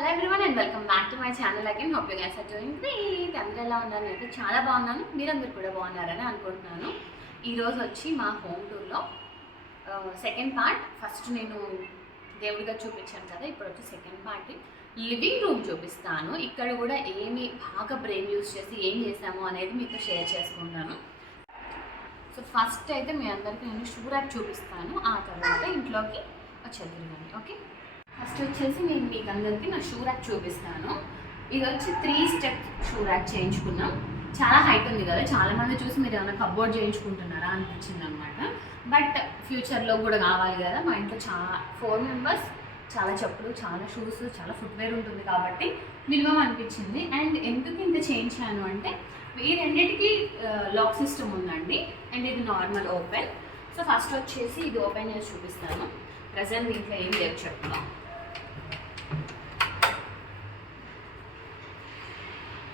Hello everyone and welcome back to my channel again. Hope you guys are doing great. అందరూ ఎలా ఉన్నారు? అయితే చాలా బాగున్నాను, మీరందరూ కూడా బాగున్నారని అనుకుంటున్నాను. ఈరోజు వచ్చి మా హోమ్ టూర్లో సెకండ్ పార్ట్. ఫస్ట్ నేను దేవుడిగా చూపించాను కదా, ఇప్పుడు వచ్చి సెకండ్ పార్ట్ లివింగ్ రూమ్ చూపిస్తాను. ఇక్కడ కూడా ఏమి బాగా బ్రెయిన్ యూజ్ చేసి ఏం చేసాము అనేది మీతో షేర్ చేసుకుంటాను. సో ఫస్ట్ అయితే మీ అందరికీ నేను షూ ర్యాక్ చూపిస్తాను, ఆ తర్వాత ఇంట్లోకి వచ్చేద్దాం. ఓకే, ఫస్ట్ వచ్చేసి నేను మీకు అందరికీ నా షూ ర్యాక్ చూపిస్తాను. ఇది వచ్చి 3 స్టెప్ షూ ర్యాక్ చేయించుకున్నాం. చాలా హైట్ ఉంది కదా, చాలామంది చూసి మీరు ఏమైనా కబోర్డ్ చేయించుకుంటున్నారా అనిపించింది అనమాట. బట్ ఫ్యూచర్లో కూడా కావాలి కదా, మా ఇంట్లో 4 మెంబర్స్, చాలా చెప్పులు, చాలా షూస్, చాలా ఫుట్వేర్ ఉంటుంది కాబట్టి మినిమం అనిపించింది. అండ్ ఎందుకు ఇంత చేయించాను అంటే ఈ రెండింటికి లాక్ సిస్టమ్ ఉందండి, అండ్ ఇది నార్మల్ ఓపెన్. సో ఫస్ట్ వచ్చేసి ఇది ఓపెన్ చేసి చూపిస్తాను. ప్రజెంట్ దీంట్లో ఏం లేదు చెప్తాను.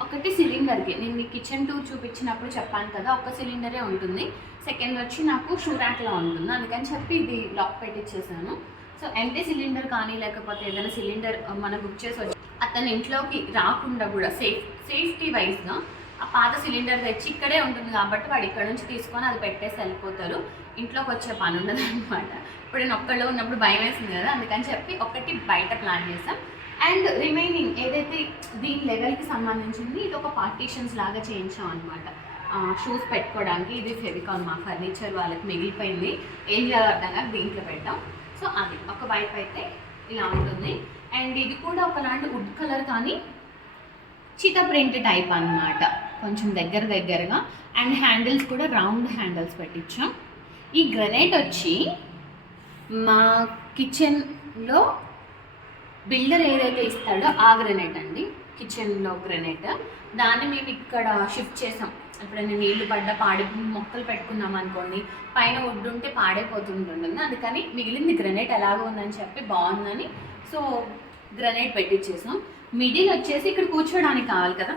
ఒకటి సిలిండర్కి నేను మీ కిచెన్ టూర్ చూపించినప్పుడు చెప్పాను కదా, ఒక సిలిండరే ఉంటుంది. సెకండ్ వచ్చి నాకు షూ ర్యాక్లా ఉంటుంది, అందుకని చెప్పి ఇది లాక్ పెట్టించేసాను. సో ఎంటీ సిలిండర్ కానీ లేకపోతే ఏదైనా సిలిండర్ మనం బుక్ చేసి వచ్చి అతని ఇంట్లోకి రాకుండా కూడా సేఫ్టీ వైజ్గా ఆ పాత సిలిండర్ తెచ్చి ఇక్కడే ఉంటుంది కాబట్టి వాడు ఇక్కడ నుంచి తీసుకొని అది పెట్టేసి వెళ్ళిపోతారు. ఇంట్లోకి వచ్చే పని ఉండదు అనమాట. ఇప్పుడు నేను ఒక్కళ్ళు ఉన్నప్పుడు భయం వేసింది కదా, అందుకని చెప్పి ఒకటి బయట ప్లాన్ చేసాం. అండ్ రిమైనింగ్ ఏదైతే దీని లెవెల్కి సంబంధించింది ఇది ఒక పార్టీషన్స్ లాగా చేయించాం అనమాట. షూస్ పెట్టుకోవడానికి ఇది ఫెవికాల్ మా ఫర్నిచర్ వాళ్ళకి మిగిలిపోయింది, ఏం చేయాలో అర్థం కాదు దీంట్లో పెట్టాం. సో అది ఒక వైపు అయితే ఇలా ఉంటుంది. అండ్ ఇది కూడా ఒకలాంటి వుడ్ కలర్ కానీ చీతా ప్రింట్ టైప్ అనమాట, కొంచెం దగ్గరగా. అండ్ హ్యాండిల్స్ కూడా రౌండ్ హ్యాండిల్స్ పెట్టించాం. ఈ గ్రనైట్ వచ్చి మా కిచెన్లో బిల్డర్ ఏదైతే ఇస్తాడో ఆ గ్రనైట్ అండి, కిచెన్లో గ్రనైట్. దాన్ని మేము ఇక్కడ షిఫ్ట్ చేసాం. ఎప్పుడైనా నీళ్లు పడ్డ మొక్కలు పెట్టుకున్నాం అనుకోండి, పైన వుడ్ ఉంటే పాడైపోతుంటుంది, అందుకని మిగిలింది గ్రనైట్ ఎలాగో ఉందని చెప్పి బాగుందని సో గ్రనైట్ పెట్టించేసాం. మిడిల్ వచ్చేసి ఇక్కడ కూర్చోడానికి కావాలి కదా,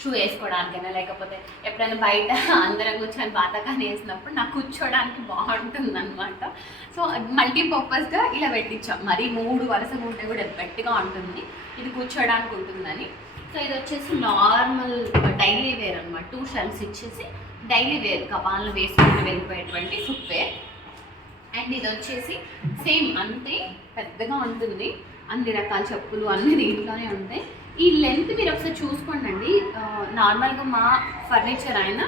షూ వేసుకోవడానికైనా లేకపోతే ఎప్పుడైనా బయట అందరం కూర్చొని పాతకాన్ని వేసినప్పుడు నాకు కూర్చోడానికి బాగుంటుంది అనమాట. సో మల్టీపర్పస్గా ఇలా పెట్టించాం. మరి 3 వరుసగా ఉంటే కూడా గట్టిగా ఉంటుంది, ఇది కూర్చోడానికి ఉంటుందని. సో ఇది వచ్చేసి నార్మల్ డైలీ వేర్ అనమాట. 2 షెల్ఫ్స్ ఇచ్చేసి డైలీ వేర్ కపాలను వేసుకుని వెళ్ళిపోయేటువంటి ఫుట్వేర్. అండ్ ఇది వచ్చేసి సేమ్ అంతే పెద్దగా ఉంటుంది, అన్ని రకాల చెప్పులు అన్నీ దీంట్లోనే ఉంటాయి. ఈ లెంత్ మీరు ఒకసారి చూసుకోండి అండి. నార్మల్గా మా ఫర్నిచర్ ఆయన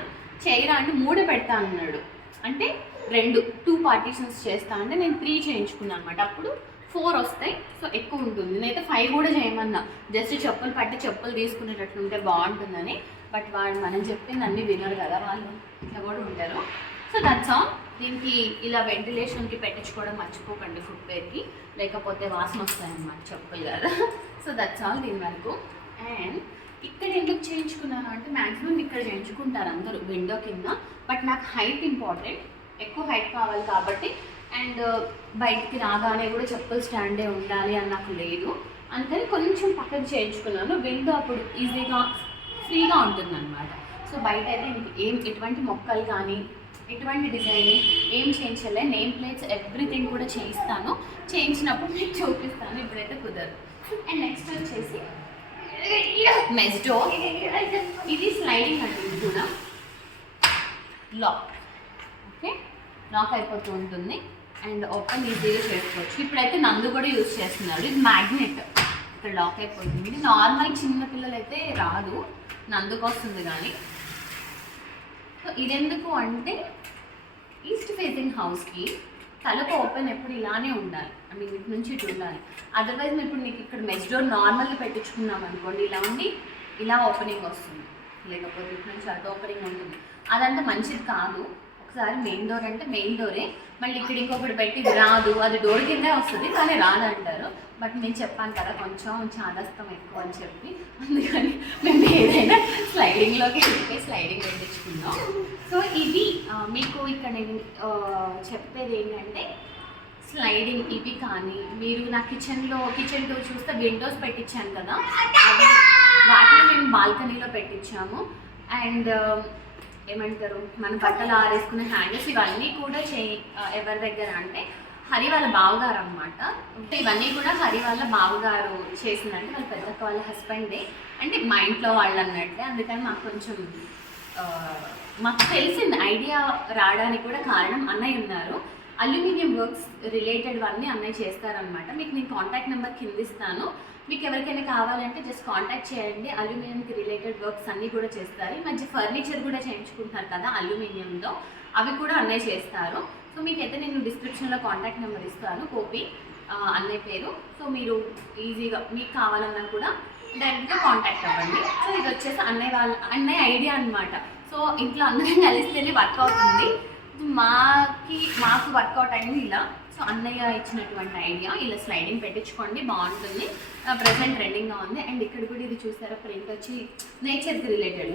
చైర్ అంటే 3 పెడతా అన్నాడు, అంటే 2 పార్టీషన్స్ చేస్తా అంటే నేను 3 చేయించుకున్నాను అనమాట. అప్పుడు 4 వస్తాయి, సో ఎక్కువ ఉంటుంది. నేనైతే 5 కూడా చేయమన్నా, జస్ట్ చెప్పులు పట్టి చెప్పులు తీసుకునేటట్లు ఉంటే బాగుంటుందని. బట్ వాడు మనం చెప్పింది అన్నీ వినరు కదా, వాళ్ళు ఇట్లా కూడా ఉంటారు. So that's all. దీనికి ఇలా వెంటిలేషన్కి పెట్టించుకోవడం మర్చిపోకండి ఫుట్వేర్కి, లేకపోతే వాసన వస్తాయన్నమాట చెప్పులు కదా. సో దట్స్ ఆల్ దీని వరకు. అండ్ ఇక్కడ ఎందుకు చేయించుకున్నాను అంటే మ్యాక్సిమం ఇక్కడ చేయించుకుంటారు అందరూ విండో కింద, బట్ నాకు హైట్ ఇంపార్టెంట్, ఎక్కువ హైట్ కావాలి కాబట్టి. అండ్ బయటికి రాగానే కూడా చెప్పులు స్టాండే ఉండాలి అని నాకు లేదు, అందుకని కొంచెం పక్కకి చేయించుకున్నాను. విండో అప్పుడు ఈజీగా ఫ్రీగా ఉంటుందన్నమాట. సో బయట అయితే ఎటువంటి మొక్కలు కానీ ఎటువంటి డిజైనింగ్ ఏం చేయించలే. నేమ్ ప్లేట్స్ ఎవ్రీథింగ్ కూడా చేయిస్తాను, చేయించినప్పుడు మీకు చూపిస్తాను, ఇప్పుడైతే కుదరదు. అండ్ నెక్స్ట్ వచ్చేసి మెస్ డోర్. ఇది స్లైడింగ్ అండి, ఇది కూడా లాక్. ఓకే, లాక్ అయిపోతూ ఉంటుంది అండ్ ఓపెన్ ఈజీగా చేసుకోవచ్చు. ఇప్పుడైతే నందు కూడా యూజ్ చేస్తున్నారు. ఇది మ్యాగ్నెట్, ఇక్కడ లాక్ అయిపోతుంది. ఇది నార్మల్ చిన్న పిల్లలు అయితే రాదు, నందుకు వస్తుంది కానీ. సో ఇదెందుకు అంటే ఈస్ట్ ఫేసింగ్ హౌస్కి తలుపు ఓపెన్ ఎప్పుడు ఇలానే ఉండాలి, ఐ మీన్ ఇటు నుంచి ఇటు ఉండాలి. అదర్వైజ్ ఇప్పుడు నీకు ఇక్కడ మెస్ డోర్ నార్మల్గా పెట్టించుకున్నాం అనుకోండి, ఇలా ఉండి ఇలా ఓపెనింగ్ వస్తుంది, లేకపోతే ఇటు నుంచి అటు ఓపెనింగ్ ఉంటుంది. అదంతా మంచిది కాదు. ఒకసారి మెయిన్ డోర్ అంటే మెయిన్ డోరే, మళ్ళీ ఇక్కడ ఇంకొకటి పెట్టి రాదు, అది డోర్ కిందే వస్తుంది కానీ రాదంటారు. బట్ నేను చెప్పాను కదా కొంచెం చాదస్తం ఎక్కువ అని చెప్పి, అందుకని మేము ఏదైనా స్లైడింగ్లోకి వెళ్ళిపోయి స్లైడింగ్ పెట్టించుకుందాం. సో ఇది మీకు ఇక్కడ నేను చెప్పేది ఏంటంటే స్లైడింగ్ ఇవి కానీ మీరు నా కిచెన్ టూర్ చూస్తే విండోస్ పెట్టించాను కదా, వాటిని మేము బాల్కనీలో పెట్టించాము. అండ్ ఏమంటారు మన బట్టలు ఆరేసుకునే హ్యాండిల్స్ ఇవన్నీ కూడా ఎవరి దగ్గర అంటే హరి వాళ్ళ బావగారు అనమాట. ఇవన్నీ కూడా హరి వాళ్ళ బావగారు చేసిందంటే వాళ్ళ పెద్దక్క వాళ్ళ హస్బెండే, అంటే మా ఇంట్లో వాళ్ళు అన్నట్లే. అందుకని మాకు కొంచెం మాకు తెలిసింది, ఐడియా రావడానికి కూడా కారణం అన్నయ్య ఉన్నారు. అల్యూమినియం వర్క్స్ రిలేటెడ్ అన్నీ అన్నయ్య చేస్తారనమాట. మీకు నేను కాంటాక్ట్ నెంబర్ కింద ఇస్తాను. మీకు ఎవరికైనా కావాలంటే జస్ట్ కాంటాక్ట్ చేయండి. అల్యూమినియంకి రిలేటెడ్ వర్క్స్ అన్నీ కూడా చేస్తారు. ఈ మధ్య ఫర్నిచర్ కూడా చేయించుకుంటున్నారు కదా అల్యూమినియంతో, అవి కూడా అన్నయ్య చేస్తారు. సో మీకైతే నేను డిస్క్రిప్షన్లో కాంటాక్ట్ నెంబర్ ఇస్తాను, గోపి అన్నయ్య పేరు. సో మీరు ఈజీగా మీకు కావాలన్నా కూడా డైరెక్ట్గా కాంటాక్ట్ అవ్వండి. సో ఇది వచ్చేసి అన్నయ్య ఐడియా అనమాట. సో ఇంట్లో అందరం కలిస్తేనే వర్క్ అవుతుంది. మాకు వర్కౌట్ అయింది ఇలా. సో అన్నయ్య ఇచ్చినటువంటి ఐడియా, ఇలా స్లైడింగ్ పెట్టించుకోండి, బాగుంటుంది. ప్రెసెంట్ ట్రెండింగ్గా ఉంది. అండ్ ఇక్కడ కూడా ఇది చూసారా, ప్రింట్ వచ్చి నేచర్కి రిలేటెడ్,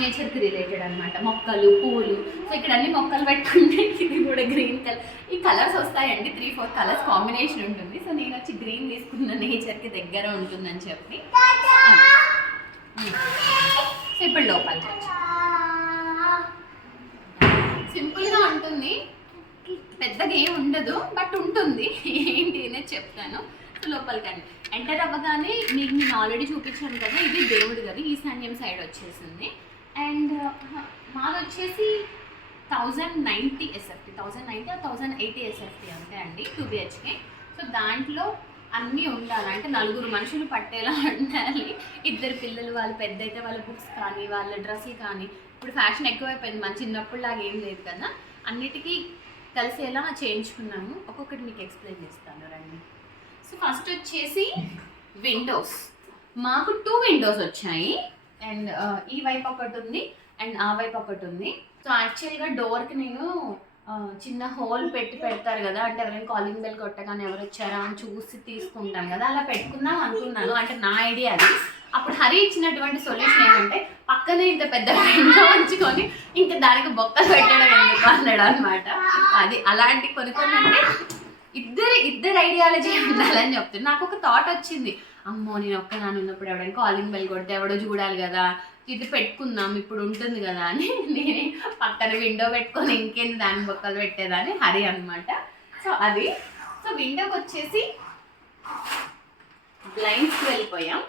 నేచర్కి రిలేటెడ్ అనమాట. మొక్కలు, పూలు. సో ఇక్కడ అన్ని మొక్కలు పెట్టుకుంటే ఇది కూడా గ్రీన్ కలర్, ఈ కలర్స్ వస్తాయండి, 3-4 కలర్స్ కాంబినేషన్ ఉంటుంది. సో నేను వచ్చి గ్రీన్ తీసుకున్న, నేచర్కి దగ్గర ఉంటుందని చెప్పి. సో ఇప్పుడు లోపలికి వచ్చి సింపుల్గా ఉంటుంది, పెద్దగా ఏం ఉండదు, బట్ ఉంటుంది. ఏంటి అనేది చెప్తాను. సో లోపలికండి ఎంటర్ అవ్వగానే మీకు నేను ఆల్రెడీ చూపించాను కదా, ఇది దేవుడి గది, ఈశాన్యం సైడ్ వచ్చేసింది. అండ్ మాది వచ్చేసి 1090 SFT, 1090 or 1080 SFT అంతే అండి, 2 BHK. సో దాంట్లో అన్నీ ఉండాలి, అంటే 4 మనుషులు పట్టేలా ఉండాలి. 2 పిల్లలు, వాళ్ళు పెద్ద అయితే వాళ్ళ బుక్స్ కానీ వాళ్ళ డ్రెస్సులు కానీ, ఇప్పుడు ఫ్యాషన్ ఎక్కువైపోయింది, మన చిన్నప్పుడు లాగా ఏం లేదు కదా, అన్నిటికీ కలిసేలా చేయించుకున్నాము. ఒక్కొక్కటి మీకు ఎక్స్ప్లెయిన్ చేస్తాను రండి. సో ఫస్ట్ వచ్చేసి విండోస్, మాకు 2 విండోస్ వచ్చాయి. అండ్ ఈ వైపు ఒకటి ఉంది అండ్ ఆ వైపు ఒకటి ఉంది. సో యాక్చువల్గా డోర్కి నేను చిన్న హోల్ పెడతారు కదా, అంటే ఎవరైనా కాలింగ్ బెల్ కొట్టగానే ఎవరు వచ్చారా అని చూసి తీసుకుంటాం కదా, అలా పెట్టుకుందాం అనుకున్నాను. అంటే నా ఐడియా అది. అప్పుడు హరి ఇచ్చినటువంటి సొల్యూషన్ ఏమంటే, పక్కనే ఇంత పెద్ద విండో ఉంచుకొని ఇంకా దానికి బొక్కలు పెట్టడం ఎందుకు అన్నాడు అనమాట. అది అలాంటి కొన్ని అంటే ఇద్దరు ఐడియాలజీ ఉండాలని చెప్తాను. నాకు ఒక థాట్ వచ్చింది, అమ్మో నేను ఒక్కదాని ఉన్నప్పుడు ఎవడైనా కాలింగ్ బెల్ కొడితే ఎవడో చూడాలి కదా, ఇది పెట్టుకుందాం ఇప్పుడు ఉంటుంది కదా అని నేనే పక్కన విండో పెట్టుకొని ఇంకేంది దాని బొక్కలు పెట్టేదాన్ని, హరి అనమాట. సో అది. సో విండోకి వచ్చేసి బ్లైండ్స్కి వెళ్ళిపోయాం.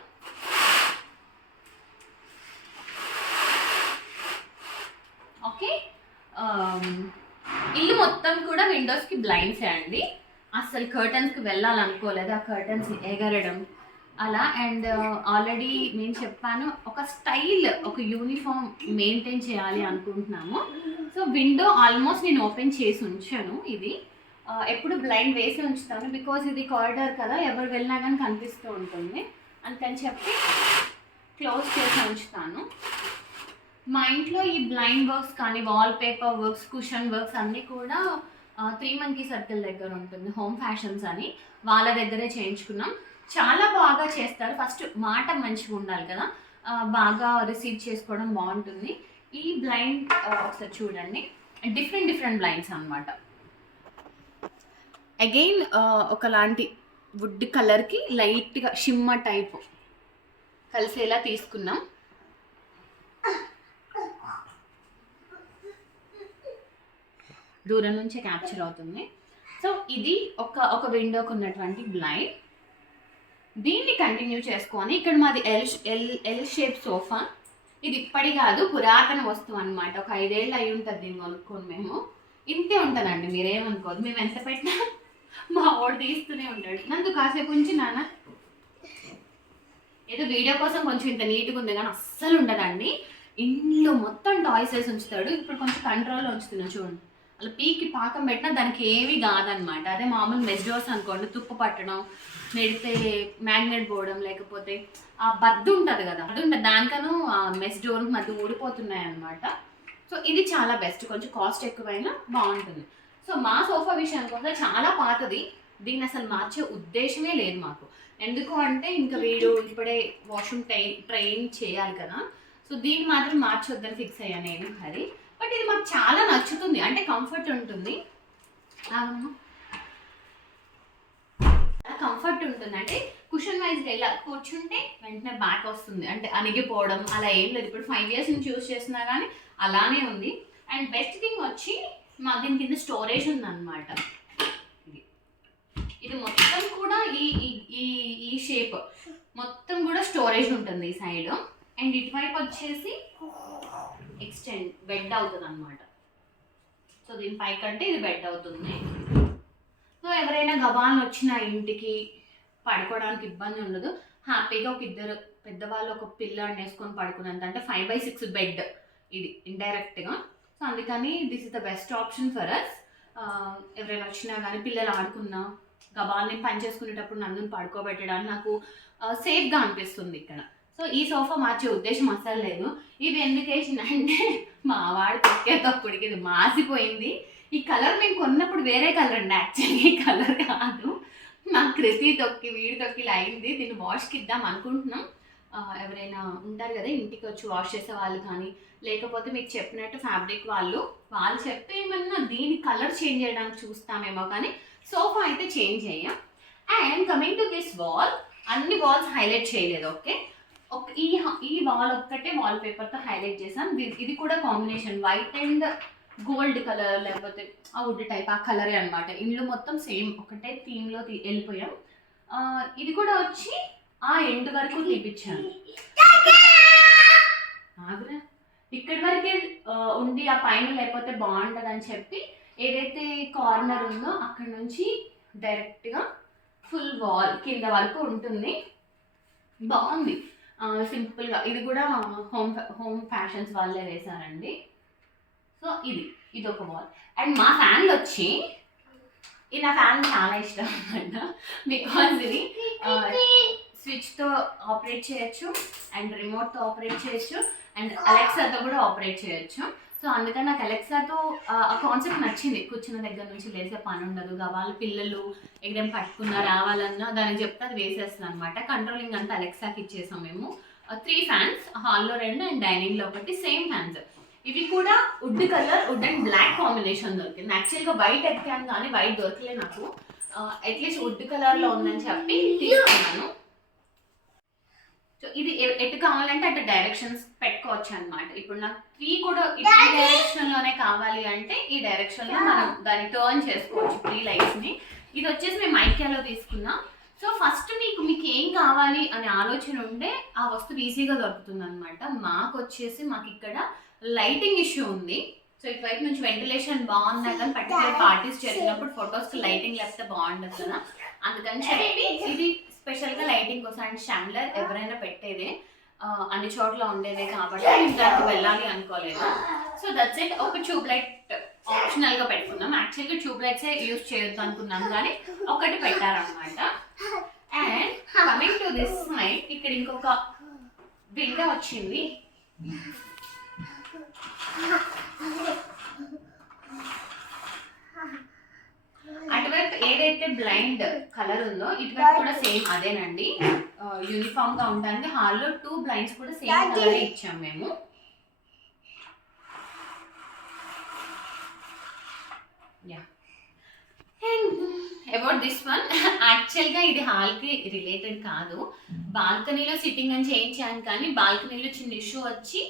ఓకే, ఇల్లు మొత్తం కూడా విండోస్కి బ్లైండ్సే అండి. అసలు కర్టన్స్కి వెళ్ళాలనుకోలేదు, ఆ కర్టన్స్ ఎగరడం అలా. అండ్ ఆల్రెడీ నేను చెప్పాను, ఒక స్టైల్, ఒక యూనిఫామ్ మెయింటైన్ చేయాలి అనుకుంటున్నాము. సో విండో ఆల్మోస్ట్ నేను ఓపెన్ చేసి ఉంచాను. ఇది ఎప్పుడు బ్లైండ్ వేసి ఉంచుతాను, బికాజ్ ఇది కారిడార్ కదా, ఎవరు వెళ్ళినా కానీ కనిపిస్తూ ఉంటుంది, అందుకని చెప్పి క్లోజ్ చేసి ఉంచుతాను. మా ఇంట్లో ఈ బ్లైండ్ వర్క్స్ కానీ, wall paper works, cushion works అన్నీ కూడా 3 Monkey Circle దగ్గర ఉంటుంది, హోమ్ ఫ్యాషన్స్ అని, వాళ్ళ దగ్గరే చేయించుకున్నాం. చాలా బాగా చేస్తారు. ఫస్ట్ మాట మంచిగా ఉండాలి కదా, బాగా రిసీవ్ చేసుకోవడం బాగుంటుంది. ఈ బ్లైండ్ ఒకసారి చూడండి, డిఫరెంట్ బ్లైండ్స్ అనమాట. అగైన్ ఒకలాంటి వుడ్ కలర్కి లైట్గా షిమ్మర్ టైప్ కలిసేలా తీసుకున్నాం. దూరం నుంచే క్యాప్చర్ అవుతుంది. సో ఇది ఒక విండోకి ఉన్నటువంటి బ్లైండ్. దీన్ని కంటిన్యూ చేసుకొని ఇక్కడ మాది ఎల్ షేప్ సోఫా. ఇది ఇప్పటి కాదు, పురాతన వస్తువు అనమాట. ఒక 5 ఏళ్ళు అయి ఉంటుంది దీన్ని కొనుక్కొని. మేము ఇంతే ఉంటుందండి, మీరేమనుకోదు. మేము ఎంత పెట్టినా మా వాడు తీస్తూనే ఉంటాడు. నందు కాసేపు ఉంచి నాన్న, ఏదో వీడియో కోసం కొంచెం ఇంత నీట్గా ఉంది కానీ అస్సలు ఉండదండి. ఇంట్లో మొత్తం టాయ్స్ వేసి ఉంచుతాడు. ఇప్పుడు కొంచెం కంట్రోల్లో ఉంచుతున్నాను చూడండి. అలా పీకి పాకం పెట్టినా దానికి ఏమీ కాదనమాట. అదే మామూలు మెస్ డోర్స్ అనుకోండి, తుప్పు పట్టడం, నెడితే మ్యాగ్నెట్ పోవడం, లేకపోతే ఆ బద్దు ఉంటుంది కదా, బద్దు ఉంటుంది, దానికను మెస్ డోర్ మధ్య ఊడిపోతున్నాయి అనమాట. సో ఇది చాలా బెస్ట్, కొంచెం కాస్ట్ ఎక్కువైనా బాగుంటుంది. సో మా సోఫా విషయానికి వస్తే చాలా పాతది, దీన్ని అసలు మార్చే ఉద్దేశమే లేదు మాకు. ఎందుకు అంటే ఇంకా వీడు ఇప్పుడే వాష్రూమ్ ట్రైన్ చేయాలి కదా, సో దీన్ని మాత్రం మార్చొద్దని ఫిక్స్ అయ్యాను నేను, హరి. బట్ ఇది మాకు చాలా నచ్చుతుంది, అంటే కంఫర్ట్ ఉంటుంది, కంఫర్ట్ ఉంటుంది. అంటే కుషన్ వైజ్గా ఇలా కూర్చుంటే వెంటనే బ్యాక్ వస్తుంది, అంటే అణిగిపోవడం అలా ఏం లేదు. ఇప్పుడు 5 years నుంచి యూజ్ చేస్తున్నా కానీ అలానే ఉంది. అండ్ బెస్ట్ థింగ్ వచ్చి మా దీని కింద స్టోరేజ్ ఉందన్నమాట. ఇది మొత్తం కూడా ఈ ఈ ఈ షేప్ మొత్తం కూడా స్టోరేజ్ ఉంటుంది ఈ సైడ్. అండ్ ఇటువైపు వచ్చేసి ఎక్స్టెండ్ బెడ్ అవుతుంది అనమాట. సో దీని పైకంటే ఇది బెడ్ అవుతుంది. సో ఎవరైనా గబాలను వచ్చిన ఇంటికి పడుకోవడానికి ఇబ్బంది ఉండదు. హ్యాపీగా ఒక ఇద్దరు పెద్దవాళ్ళు ఒక పిల్లని వేసుకొని పడుకున్నంత, అంటే 5x6 బెడ్ ఇది ఇండైరెక్ట్గా. సో అందుకని this is the best option for us. ఎవరైనా వచ్చినా కానీ పిల్లలు ఆడుకున్నా గబాల్ని పని చేసుకునేటప్పుడు నందుని పడుకోబెట్టడానికి నాకు సేఫ్గా అనిపిస్తుంది ఇక్కడ. సో ఈ సోఫా మార్చే ఉద్దేశం అస్సలు లేదు. ఇది ఎందుకు వేసిందంటే మా వాడు తొక్కేటప్పటికి ఇది మాసిపోయింది. ఈ కలర్ మేము కొన్నప్పుడు వేరే కలర్ అండి, యాక్చువల్లీ ఈ కలర్ కాదు. మా కృతి తొక్కి వీడి తొక్కి ఇలా అయింది. దీన్ని వాష్కి ఇద్దాం అనుకుంటున్నాం. ఎవరైనా ఉంటారు కదా ఇంటికి వచ్చి వాష్ చేసే వాళ్ళు కానీ, లేకపోతే మీకు చెప్పినట్టు ఫ్యాబ్రిక్ వాళ్ళు చెప్తే ఏమన్నా దీని కలర్ చేంజ్ చేయడానికి చూస్తామేమో, కానీ సోఫా అయితే చేంజ్ చేయం. And coming to this wall, అన్ని వాల్స్ హైలైట్ చేయలేదు. ఓకే, ఈ వాల్ ఒక్కటే వాల్ పేపర్తో హైలైట్ చేసాం. ఇది కూడా combination white and gold colour, లేకపోతే ఆ వుడ్ టైప్ ఆ కలరే అనమాట. ఇల్లు మొత్తం సేమ్ ఒకటే థీమ్లో వెళ్ళిపోయాం. ఇది కూడా వచ్చి ఆ ఎండ్ వరకు తీపిచ్చాను. ఇక్కడి వరకే ఉండి ఆ పైన లేకపోతే బాగుంటుంది అని చెప్పి ఏదైతే కార్నర్ ఉందో అక్కడ నుంచి డైరెక్ట్గా ఫుల్ వాల్ కింద వరకు ఉంటుంది. బాగుంది, సింపుల్గా. ఇది కూడా హోమ్ ఫ్యాషన్స్ వాళ్ళే వేశారండి. సో ఇది ఒక వాల్. అండ్ మా ఫ్యాన్లు వచ్చి, ఇది నా ఫ్యాన్ చాలా ఇష్టం అనమాట. బికాజ్ ఇది స్విచ్తో ఆపరేట్ చేయొచ్చు, అండ్ రిమోట్తో ఆపరేట్ చేయొచ్చు, అండ్ అలెక్సాతో కూడా ఆపరేట్ చేయొచ్చు. సో అందుకని నాకు అలెక్సాతో ఆ కాన్సెప్ట్ నచ్చింది. కూర్చున్న దగ్గర నుంచి లేసే పని ఉండదు. వాళ్ళ పిల్లలు ఎక్కడేం పట్టుకున్నా రావాలన్నా దానికి చెప్తే అది వేసేస్తుంది అనమాట. కంట్రోలింగ్ అంతా అలెక్సాకి ఇచ్చేసాం మేము. 3 ఫ్యాన్స్, హాల్లో 2 అండ్ డైనింగ్లో ఒకటి, సేమ్ ఫ్యాన్స్. ఇవి కూడా wood colour, wood and black combination దొరికింది. యాక్చువల్గా వైట్ ఎక్కాను కానీ వైట్ దొరకలే నాకు. అట్లీస్ట్ వుడ్ కలర్లో ఉందని చెప్పి తీసుకున్నాను. సో ఇది ఎటు కావాలంటే అటు డైరెక్షన్స్ పెట్టుకోవచ్చు అనమాట. ఇప్పుడు నాకు 3 కూడా ఈ డైరెక్షన్లోనే కావాలి అంటే ఈ డైరెక్షన్లో మనం దాన్ని టర్న్ చేసుకోవచ్చు 3 లైట్స్ని. ఇది వచ్చేసి మేము IKEAలో తీసుకున్నాం. సో ఫస్ట్ మీకు ఏం కావాలి అనే ఆలోచన ఉంటే ఆ వస్తువు ఈజీగా దొరుకుతుంది అనమాట. మాకు ఇక్కడ లైటింగ్ ఇష్యూ ఉంది. సో ఇటువైపు నుంచి వెంటిలేషన్ బాగున్నా కానీ పర్టికులర్ పార్టీస్ జరిగినప్పుడు ఫొటోస్కి లైటింగ్ లేకపోతే బాగుండదు కదా, అందుకని చెప్పి ఇది స్పెషల్గా లైటింగ్ కోసం. అండ్ స్టాండ్లర్ ఎవరైనా పెట్టేదే, అన్ని చోట్ల ఉండేదే కాబట్టి దానికి వెళ్ళాలి అనుకోలేదు. So that's it. ఒక ట్యూబ్ లైట్ ఆప్షనల్గా పెట్టుకున్నాం. యాక్చువల్గా ట్యూబ్ లైట్సే యూజ్ చేయొద్దు అనుకున్నాం కానీ ఒకటి పెట్టారనమాట. And coming to this side, ఇక్కడ ఇంకొక విండో వచ్చింది. అటువైపు ఏదైతే బ్లైండ్ కలర్ ఉందో ఇటువైపు కూడా సేమ్ అదేనండి. యూనిఫామ్ గా ఉండడానికి హాల్లో 2 బ్లైండ్స్ కూడా సేమ్ కలర్ ఇచ్చాం మేము. అబౌట్ దిస్ వన్, యాక్చువల్గా ఇది హాల్కి రిలేటెడ్ కాదు. బాల్కనీలో సిట్టింగ్ అని చేయించాను కానీ బాల్కనీలో చిన్న ఇష్యూ వచ్చి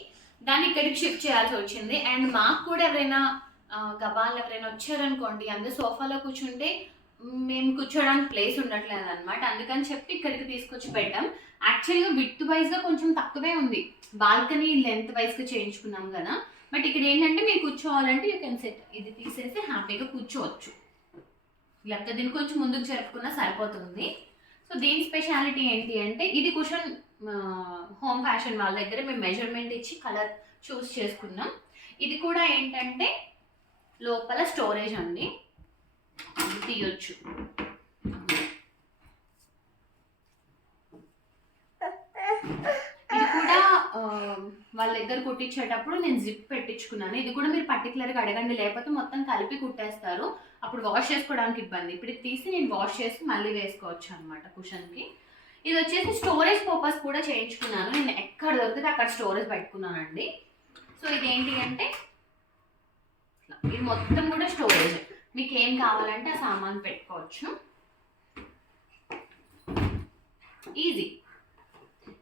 దాన్ని ఇక్కడికి షిఫ్ట్ చేయాల్సి వచ్చింది. అండ్ మాకు కూడా ఎవరైనా ఎవరైనా వచ్చారనుకోండి, అందరూ సోఫాలో కూర్చుంటే మేము కూర్చోడానికి ప్లేస్ ఉండట్లేదు అనమాట. అందుకని చెప్పి ఇక్కడికి తీసుకొచ్చి పెట్టాం. యాక్చువల్గా విడ్త్ వైజ్గా కొంచెం తక్కువే ఉంది, బాల్కనీ లెంత్ వైజ్గా చేయించుకున్నాం కదా. బట్ ఇక్కడ ఏంటంటే మీరు కూర్చోవాలంటే యూ కెన్ సెట్, ఇది తీసేసి హ్యాపీగా కూర్చోవచ్చు. లేకపోతే దీన్ని కొంచెం ముందుకు జరుపుకున్నా సరిపోతుంది. సో దీని స్పెషాలిటీ ఏంటి అంటే, ఇది కుషన్ హోమ్ ఫ్యాషన్ వాళ్ళ దగ్గర మేము మెజర్మెంట్ ఇచ్చి కలర్ చూస్ చేసుకున్నాం. ఇది కూడా ఏంటంటే లోపల స్టోరేజ్ అండి, తీయొచ్చు. ఇది కూడా వాళ్ళ దగ్గర కుట్టించేటప్పుడు నేను జిప్ పెట్టించుకున్నాను. ఇది కూడా మీరు పర్టికులర్గా అడగండి, లేకపోతే మొత్తం కలిపి కుట్టేస్తారు, అప్పుడు వాష్ చేసుకోవడానికి ఇబ్బంది. ఇప్పుడు ఇది తీసి నేను వాష్ చేసి మళ్ళీ వేసుకోవచ్చు అనమాట కుషన్కి. ఇది వచ్చేసి స్టోరేజ్ పర్పస్ కూడా చేయించుకున్నాను. నేను ఎక్కడ దొరికితే అక్కడ స్టోరేజ్ పెట్టుకున్నానండి. సో ఇదేంటి అంటే ఇది మొత్తం కూడా స్టోరేజ్, మీకు ఏం కావాలంటే ఆ సామాన్ పెట్టుకోవచ్చు, ఈజీ.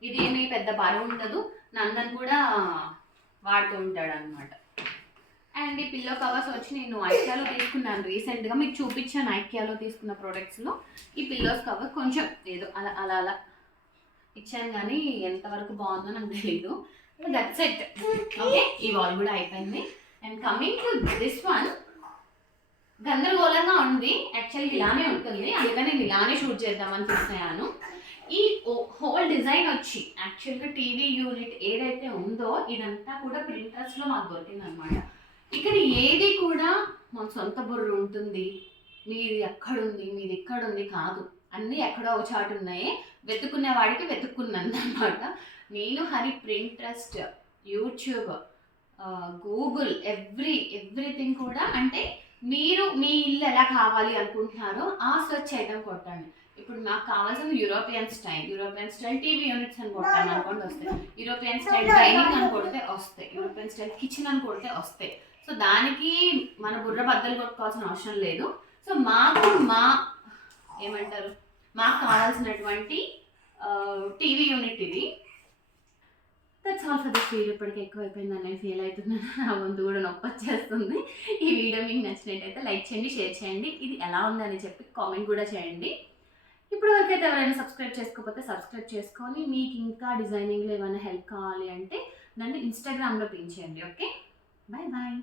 ఇది ఏమి పెద్ద బరువు ఉండదు, నందన్ కూడా వాడుతూ ఉంటాడు అనమాట. అండ్ ఈ పిల్లో కవర్స్ వచ్చి నేను ఐకియాలో తీసుకున్నాను రీసెంట్గా, మీకు చూపించాను ఐకియాలో తీసుకున్న ప్రోడక్ట్స్లో. ఈ పిల్లోస్ కవర్ కొంచెం ఏదో అలా అలా అలా ఇచ్చాను, కానీ ఎంతవరకు బాగుందో నాకు తెలీదు. That's it. ఓకే, ఈ వాల్ కూడా అయిపోయింది. And coming to this one, గందరగోళంగా ఉంది. యాక్చువల్గా ఇలానే ఉంటుంది, అందుకని నేను ఇలానే షూట్ చేద్దామని చూస్తున్నాను. ఈ హోల్ డిజైన్ వచ్చి యాక్చువల్గా టీవీ యూనిట్ ఏదైతే ఉందో ఇదంతా కూడా ప్రింటర్స్లో మాకు దొరికింది అనమాట. ఇక్కడ ఏది కూడా మా సొంత బుర్ర ఉంటుంది, మీది ఎక్కడుంది మీది ఎక్కడుంది కాదు, అన్నీ ఎక్కడో ఒక చాటు ఉన్నాయి. వెతుక్కునే వాడికి వెతుక్కున్నాను అనమాట. నేను హరి ప్రింట్రెస్ట్, యూట్యూబ్, గూగుల్, ఎవ్రీథింగ్ కూడా, అంటే మీరు మీ ఇల్లు ఎలా కావాలి అనుకుంటున్నారో ఆ సెర్చ్ చేయడం కొట్టండి. ఇప్పుడు నాకు కావాల్సిన యూరోపియన్ స్టైల్ టీవీ యూనిట్స్ అని కొట్టాను అనుకోండి వస్తాయి, యూరోపియన్ స్టైల్ డైనింగ్ అని కొడితే వస్తాయి, యూరోపియన్ స్టైల్ కిచెన్ అని కొడితే వస్తాయి. సో దానికి మన బుర్ర బద్దలు కొట్టుకోవాల్సిన అవసరం లేదు. సో మాకు కావాల్సినటువంటి టీవీ యూనిట్ ఇది. That's all for this video. ఇప్పటికీ ఎక్కువ అయిపోయిందని నేను ఫీల్ అవుతున్నాను, నా వంతు కూడా నొప్పి వచ్చేస్తుంది. ఈ వీడియో మీకు నచ్చినట్టయితే లైక్ చేయండి, షేర్ చేయండి, ఇది ఎలా ఉందని చెప్పి కామెంట్ కూడా చేయండి. ఇప్పుడు వరకైతే ఎవరైనా సబ్స్క్రైబ్ చేసుకోకపోతే సబ్స్క్రైబ్ చేసుకొని, మీకు ఇంకా డిజైనింగ్లో ఏమైనా హెల్ప్ కావాలి అంటే నన్ను ఇన్స్టాగ్రామ్లో పిన్ చేయండి. Okay, bye bye.